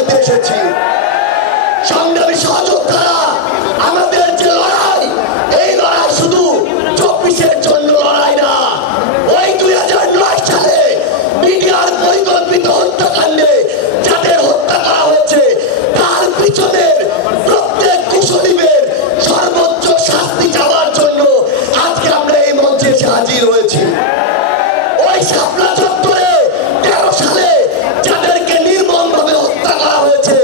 চাইতে এসেছি। সংগ্রামী সহযোদ্ধারা, আমাদের যে লড়াই, এই লড়াই শুধু 24-এর জন্য লড়াই না। ওই 2009 সালে মিডিয়ার পরিকল্পিত হত্যাকাণ্ডে যাদের হত্যা করা হয়েছে, তার পিছনের প্রত্যেক কুশলীদের সর্বোচ্চ শাস্তি চাওয়ার জন্য আজকে আমরা এই মঞ্চে এসে হাজির হয়েছি। ওই শাপলা চত্বরে 13 সালে যাদেরকে নির্মমভাবে হত্যা করা হয়েছে,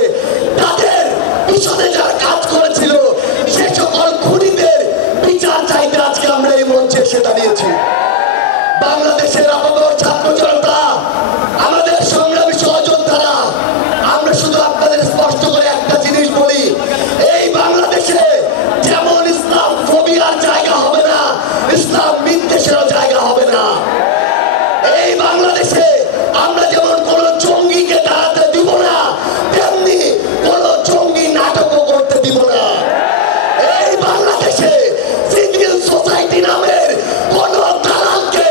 তাদের পিছনে যারা কাজ করেছিল, সে সকল খুনিদের বিচার চাইতে আজকে আমরা এই মঞ্চে এসে দাঁড়িয়েছি। বাংলাদেশের আপামর ছাত্র জনতা, আমাদের সংগ্রামী সহযোদ্ধারা, আমরা শুধু আপনাদের স্পষ্ট করে একটা জিনিস বলি, এই বাংলাদেশে যেমন ইসলাম ফোবিয়ার জায়গা হবে না, ইসলাম বিদ্বেষেরও জায়গা হবে না। এই বাংলাদেশে আমরা যেমন কোন জঙ্গিকে দাঁড়াতে দিব না, তেমনি কোন জঙ্গি নাটকও করতে দিব না। এই বাংলাদেশে সিভিল সোসাইটি নামের কোন দালালকে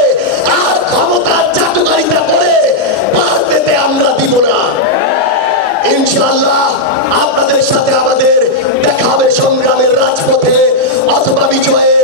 আর ক্ষমতার চাটুকারিতা করে পার পেতে আমরা দিব না। ইনশাআল্লাহ আপনাদের সাথে আমাদের দেখা হবে সংগ্রামের রাজপথে অথবা বিজয়ে।